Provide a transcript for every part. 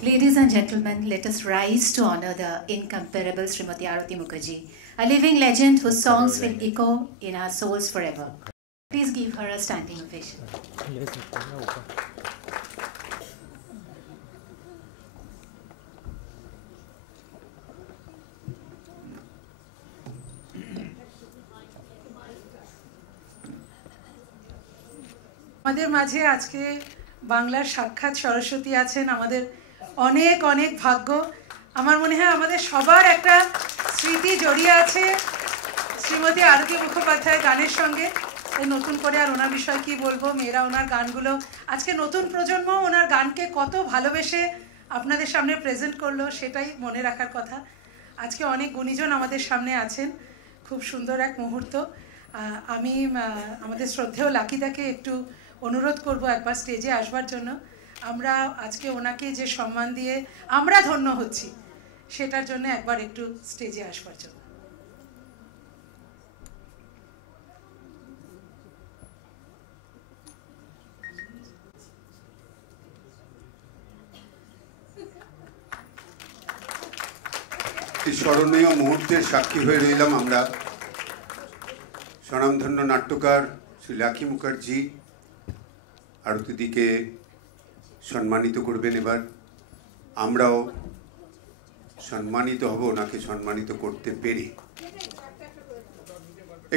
Ladies and gentlemen, let us rise to honor the incomparable Srimati Aruti Mukherjee, a living legend whose songs will echo in our souls forever. Please give her a standing ovation. আমাদের মাঝে আজকে বাংলার সাক্ষাৎ সরস্বতী আছেন, আমাদের অনেক অনেক ভাগ্য। আমার মনে হয় আমাদের সবার একটা স্মৃতি জড়িয়ে আছে শ্রীমতী আরতি মুখোপাধ্যায় গানের সঙ্গে। নতুন করে আর ওনার বিষয় কি বলবো, মেয়েরা ওনার গানগুলো আজকে নতুন প্রজন্ম ওনার গানকে কত ভালোবেসে আপনাদের সামনে প্রেজেন্ট করলো, সেটাই মনে রাখার কথা। আজকে অনেক গুণীজন আমাদের সামনে আছেন, খুব সুন্দর এক মুহূর্ত। আমি আমাদের শ্রদ্ধেয় লাকিদাকে একটু অনুরোধ করব একবার স্টেজে আসবার জন্য। আমরা আজকে ওনাকে যে সম্মান দিয়ে আমরা ধন্য হচ্ছি, সেটার জন্য একবার একটু স্টেজে আসবার জন্য। স্মরণীয় মুহূর্তের সাক্ষী হয়ে রইলাম আমরা। স্বনামধন্য নাট্যকার শ্রী লাকি মুখার্জি আরতিদিকে সম্মানিত করবেন। এবার আমরাও সম্মানিত হব ওনাকে সম্মানিত করতে পেরে।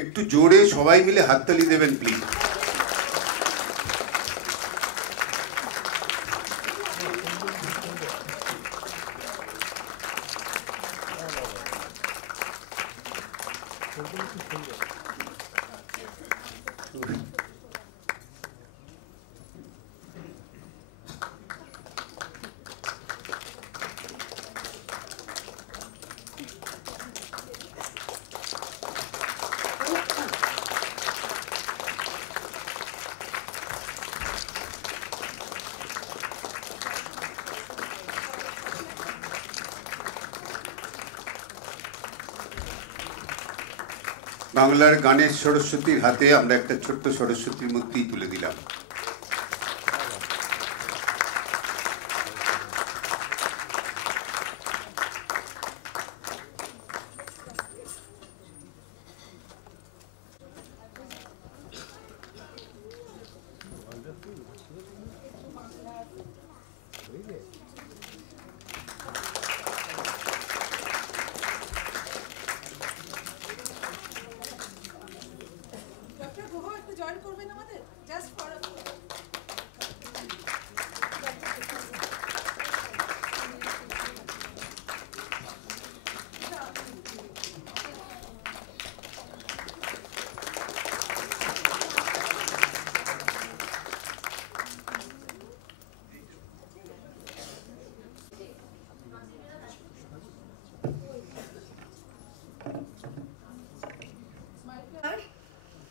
একটু জোরে সবাই মিলে হাততালি দেবেন প্লিজ। বাংলার গানের সরস্বতীর হাতে আমরা একটা ছোট্ট সরস্বতীর মূর্তি তুলে দিলাম।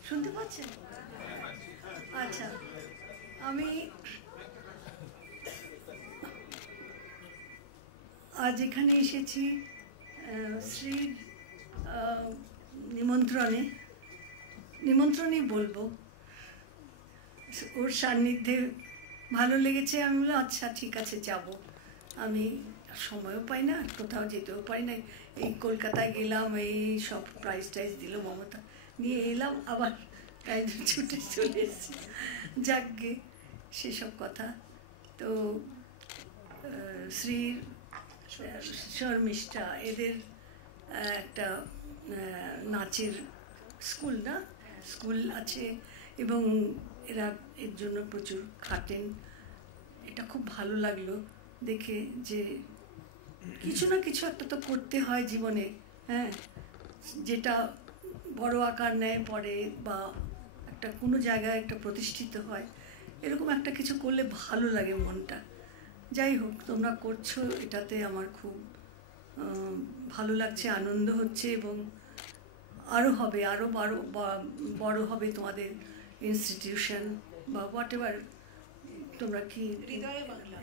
শুনতে পাচ্ছেন? আচ্ছা, আমি আজ এখানে এসেছি শ্রীর নিমন্ত্রণেই বলবো। ওর সান্নিধ্যে ভালো লেগেছে। আমি বললাম আচ্ছা ঠিক আছে যাব। আমি সময়ও পাই না, কোথাও যেতেও পারি না। এই কলকাতায় গেলাম, এই সব প্রাইজ টাইজ দিল মমতা, নিয়ে এলাম, আবার তাই ছুটে চলে এসেছি। যাকগে সেসব কথা। তো শ্রী শর্মিষ্ঠা এদের একটা নাচের স্কুল আছে এবং এরা এর জন্য প্রচুর খাটেন। এটা খুব ভালো লাগলো দেখে যে কিছু না কিছু একটা তো করতে হয় জীবনে, হ্যাঁ, যেটা বড় আকার নেয় পরে বা একটা কোনো জায়গায় একটা প্রতিষ্ঠিত হয়। এরকম একটা কিছু করলে ভালো লাগে মনটা। যাই হোক, তোমরা করছো, এটাতে আমার খুব ভালো লাগছে, আনন্দ হচ্ছে এবং আরও হবে, আরও বড় হবে তোমাদের ইনস্টিটিউশন বা হোয়াট এভার। তোমরা কি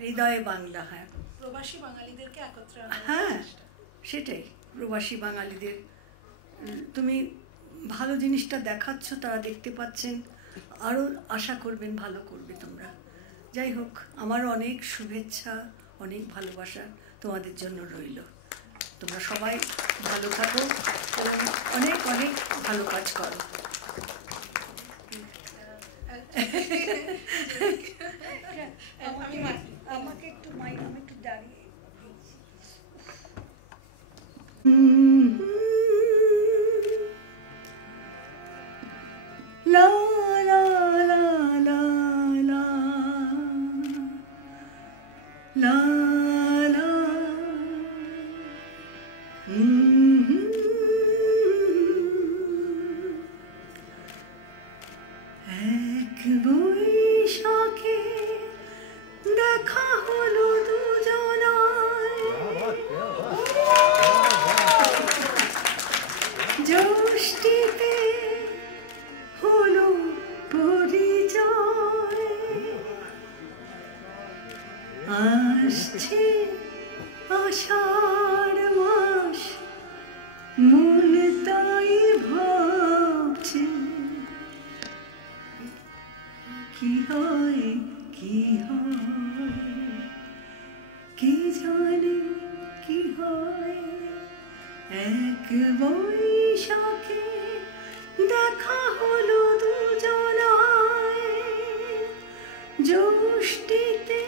হৃদয়ে বাংলা, হ্যাঁ, প্রবাসী বাঙালিদেরকে একত্রে, হ্যাঁ সেটাই, প্রবাসী বাঙালিদের তুমি ভালো জিনিসটা দেখাচ্ছ, তারা দেখতে পাচ্ছেন, আরও আশা করবেন ভালো করবে তোমরা। যাই হোক, আমার অনেক শুভেচ্ছা, অনেক ভালোবাসা তোমাদের জন্য রইল। তোমরা সবাই ভালো থাকো এবং অনেক অনেক ভালো কাজ করো। আমাকে একটু আমি একটু দাঁড়িয়ে লা লা লা লা লা লা লা এক বৈশাখে দেখা হলো দুজনায়, জ্যৈষ্ঠীতে হলো পরিচয়, আসছে আষাঢ় মাস মন তাই ভাবছে কি হয় কি হয়, কি জানে কি হয়। এক বৈশাখে দেখা হলো দুজনায়, জ্যৈষ্ঠীতে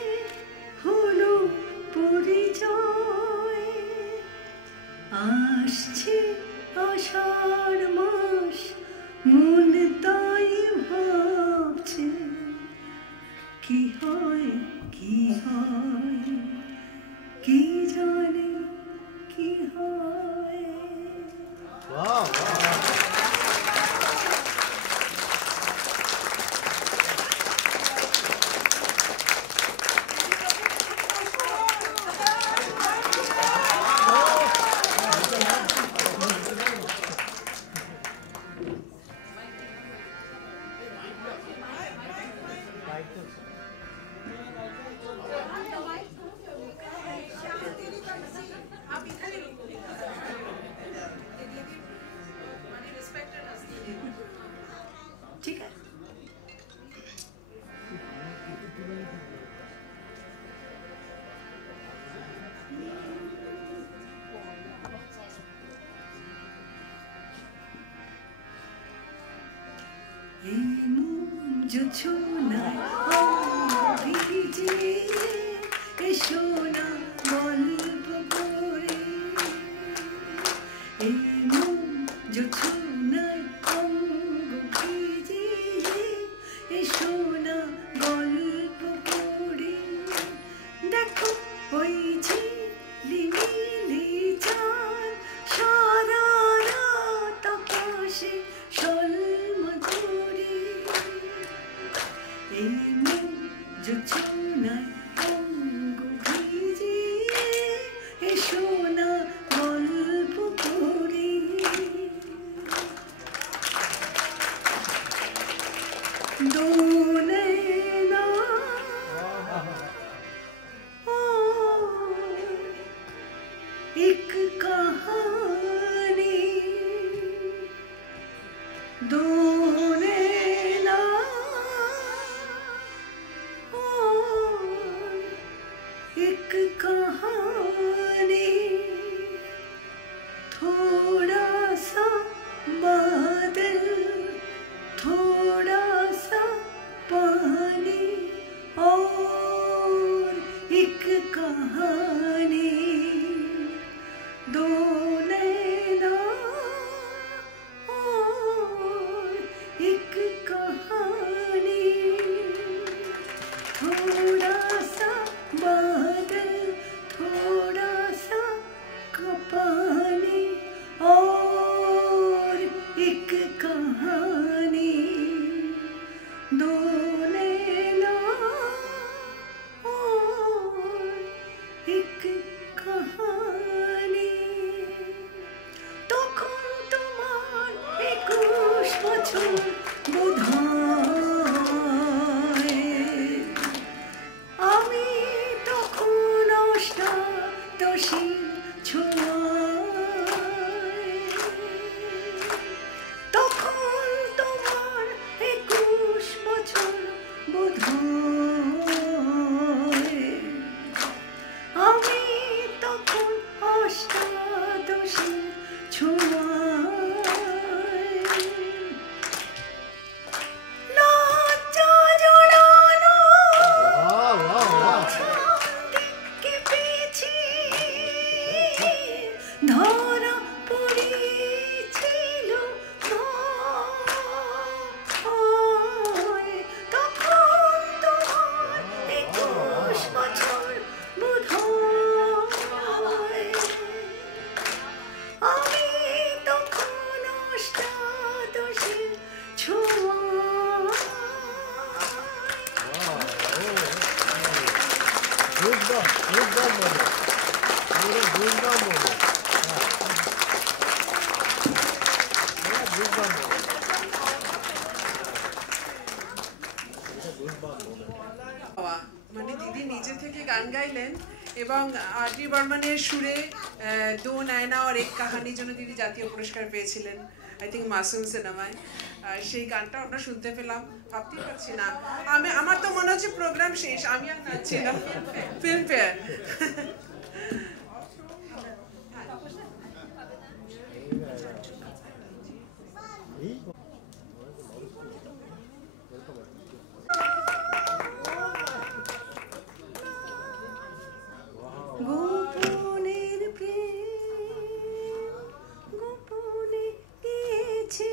হলো পরিচয়, আসছে আষাঢ় মাস মন তাই ভাবছে কি হয় কি হয়, কি জানে কি হয়। ঠিক আছে, এই জোছনায় ভিজে এসো না গল্প করে, এই জোছনায় অঙ্গ ভিজে এসো না গল্প করে, দেখো ওই ঝিলিমিলি চাঁদ সারা রাত আকাশে সলমধুরী, এই জোছনায় অঙ্গ ভিজে এসো না গল্প করি। দোলে না ও एक कहानी, दोने ना ओ एक कहानी, थोड़ा सा बादल थोड़ा सा पानी और एक कहानी, दो नैना और एक कहानी, थोड़ा सा बादल थोड़ा सा पानी और एक कहानी, दो नैना और एक कहानी। তখন তোমার 21 বছর বোধহয়, আমি তখন অষ্টাদশী ছোঁয়ায়, তখন তোমার 21 বছর বোধহয়, মানে দিদি নিজে থেকে গান গাইলেন এবং আর.ডি. বর্মনের সুরে দো নয়না আর এক কাহানির জন্য দিদি জাতীয় পুরস্কার পেয়েছিলেন আই থিঙ্ক মাসুম সিনেমায়। সেই গানটা আমরা শুনতে পেলাম, ভাবতেই পারছি না আমার তো মনে হচ্ছে প্রোগ্রাম শেষ, আমি আর নাচছি না। ফিল্ম ফেয়ার গোপনের প্রেম গোপনে গিয়েছে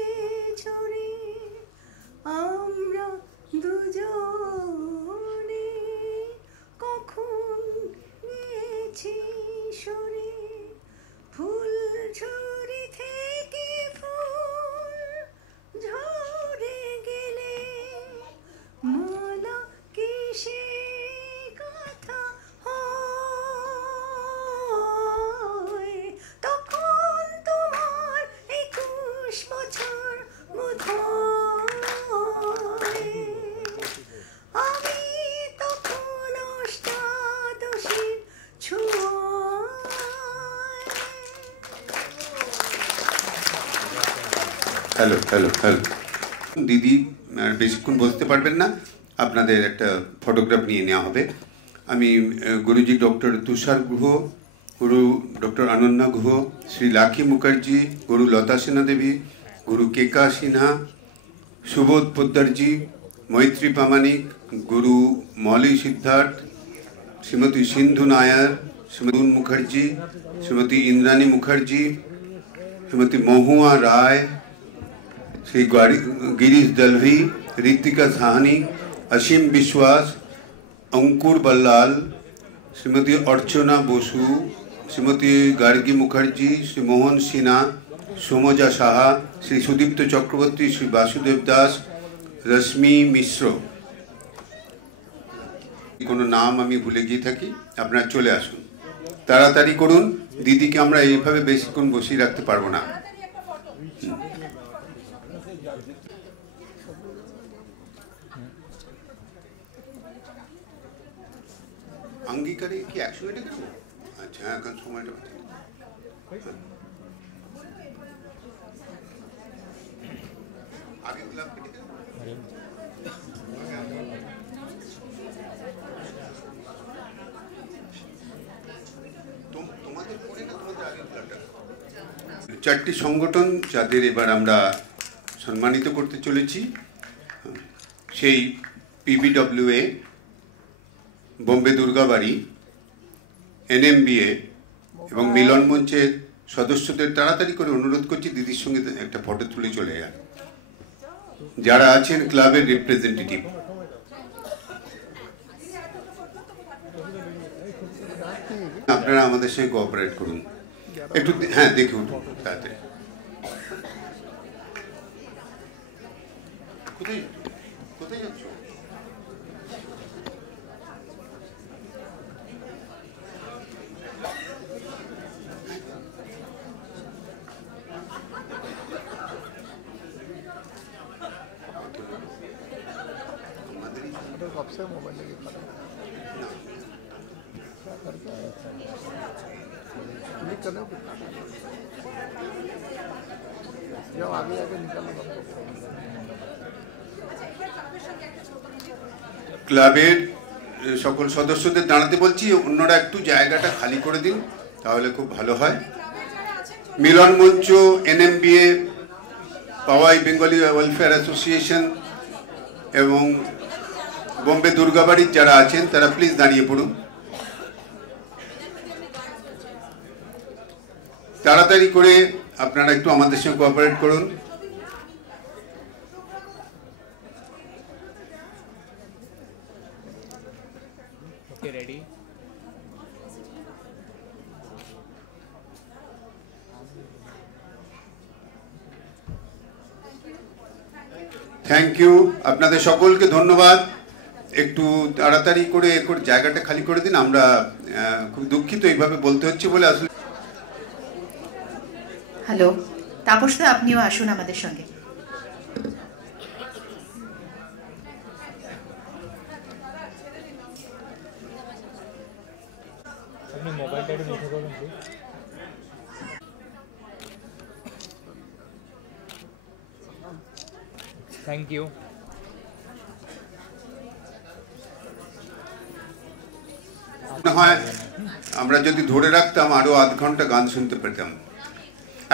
ঝরে, আমরা দুজনে কখন গিয়েছি সরে, ফুল ঝুরি থেকে ফুল ঝরে গেলে মালা কিসে কথা হয়, তখন তোমার 21 বছর বোধহয়, আমি তখন অষ্টাদশীর ছোঁয়ায়। হ্যালো হ্যালো হ্যালো দিদি বেশিক্ষণ বসতে পারবেন না, আপনাদের একটা ফটোগ্রাফ নিয়ে নেওয়া হবে। আমি গুরুজি ডক্টর তুষার গুহ, গুরু ডক্টর অনন্যা গুহ, শ্রী লাখি মুখার্জি, গুরু লতা সিনহা দেবী, গুরু কেকা সিনহা, সুবোধ পোদ্দারজি, মৈত্রী প্রামাণিক, গুরু মলি সিদ্ধার্থ, শ্রীমতী সিন্ধু নায়ার, শ্রীমতী মুখার্জি, শ্রীমতী ইন্দ্রাণী মুখার্জি, শ্রীমতী মহুয়া রায়, श्री गिरीश दलवी, ऋतिका साहनी, असीम विश्वास, अंकुर बल्लाल, श्रीमती अर्चना बसु, श्रीमती गार्गी मुखर्जी, श्री मोहन सिन्हा, सोमजा साहा, श्री सुदीप्त चक्रवर्ती, श्री वासुदेव दास, रश्मि मिश्र। কোনো নাম আমি ভুলে গিয়ে থাকি আপনারা চলে আসুন, তাড়াতাড়ি করুন, দিদিকে আমরা এইভাবে বেশিক্ষণ বসিয়ে রাখতে পারবো না। অঙ্গীকারে কি 100 মিনিট দেবো? আচ্ছা এখন সময়টা আগে ক্লাব কেটে দেবো। তোমাদের পরে না তোমাদের আগে ক্লাবটা। 4টি সংগঠন যাদের এবার আমরা সম্মানিত করতে চলেছি, সেই PBWA, বোম্বে দুর্গাবাড়ি, NMBA এবং মিলন মঞ্চের সদস্যদের তাড়াতাড়ি করে অনুরোধ করছি দিদির সঙ্গে একটা ফটো তুলে চলে যান, যারা আছেন ক্লাবের রিপ্রেজেন্টেটিভ। আপনারা আমাদের সঙ্গে কোঅপারেট করুন একটু। হ্যাঁ দেখে উঠুন তাড়াতাড়ি। কোথায় কোথায় যাচ্ছ? कब से मोबाइल लेके खड़ा क्या करके आया क्लिक करने को कितना जब आगे आगे निकल ক্লাবের সকল সদস্যদের দাঁড়াতে বলছি, অন্যরা একটু জায়গাটা খালি করে দিন তাহলে খুব ভালো হয়। মিলন মঞ্চ, NMBA, পাওয়াই বেঙ্গলি ওয়েলফেয়ার অ্যাসোসিয়েশন এবং বোম্বে দুর্গাবাড়ির যারা আছেন তারা প্লিজ দাঁড়িয়ে পড়ুন, তাড়াতাড়ি করে আপনারা একটু আমাদের সঙ্গে কোঅপারেট করুন। ओके रेडी থ্যাংক ইউ, আপনাদের সকলকে ধন্যবাদ। একটু তাড়াতাড়ি করে এরপর জায়গাটা খালি করে দিন। আমরা খুব দুঃখিত এইভাবে বলতে হচ্ছে বলে। আসলে হ্যালো, তাপস দা, আপনিও আসুন আমাদের সঙ্গে। আপনি মোবাইলটা একটু মুখে করুন প্লিজ। Thank you. মনে হয় আমরা যদি ধরে রাখতাম আরো আধ ঘন্টা গান শুনতে পেতাম।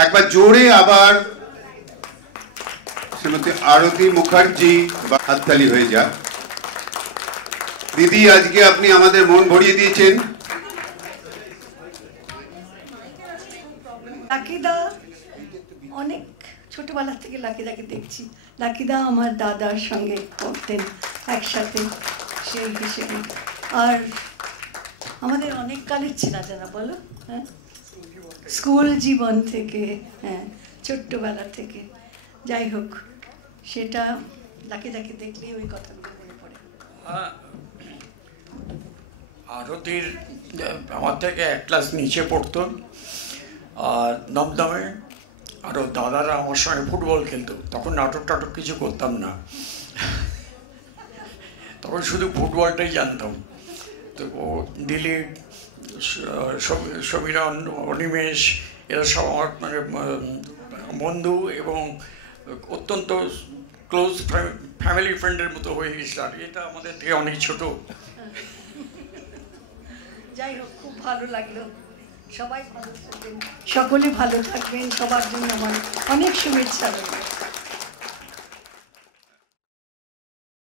একবার জোরে আবার শ্রীমতী আরতি মুখার্জি হাততালি হয়ে যাক। দিদি, আজকে আপনি আমাদের মন ভরিয়ে দিয়েছেন। লাকিদা, অনেক ছোটবেলা থেকে লাকিদাকে দেখছি। লাকিদা আমার দাদার সঙ্গে করতেন একসাথে, সেই হিসেবে। আর আমাদের অনেক কালের চেনা জানা, বলো। হ্যাঁ, স্কুল জীবন থেকে, হ্যাঁ, ছোট্টবেলা থেকে। যাই হোক, সেটা লাকিদাকে দেখলেই ওই কথাগুলো মনে পড়ে। আরতির আমার থেকে এক ক্লাস নিচে পড়তো, আর দমদমে আরও দাদারা আমার সঙ্গে ফুটবল খেলতো। তখন নাটক টাটক কিছু করতাম না, তখন শুধু ফুটবলটাই জানতাম। তো ও দিলীপ, সমীরণ, অনিমেষ, এরা সব আমার মানে বন্ধু এবং অত্যন্ত ক্লোজ ফ্যামিলি ফ্রেন্ডের মতো হয়ে গেছিল। আর এটা আমাদের থেকে অনেক ছোট। যাই হোক, খুব ভালো লাগলো। সবাই ভালো থাকবেন, সকলে ভালো থাকবেন, সবার জন্য আমার অনেক শুভেচ্ছা রইল।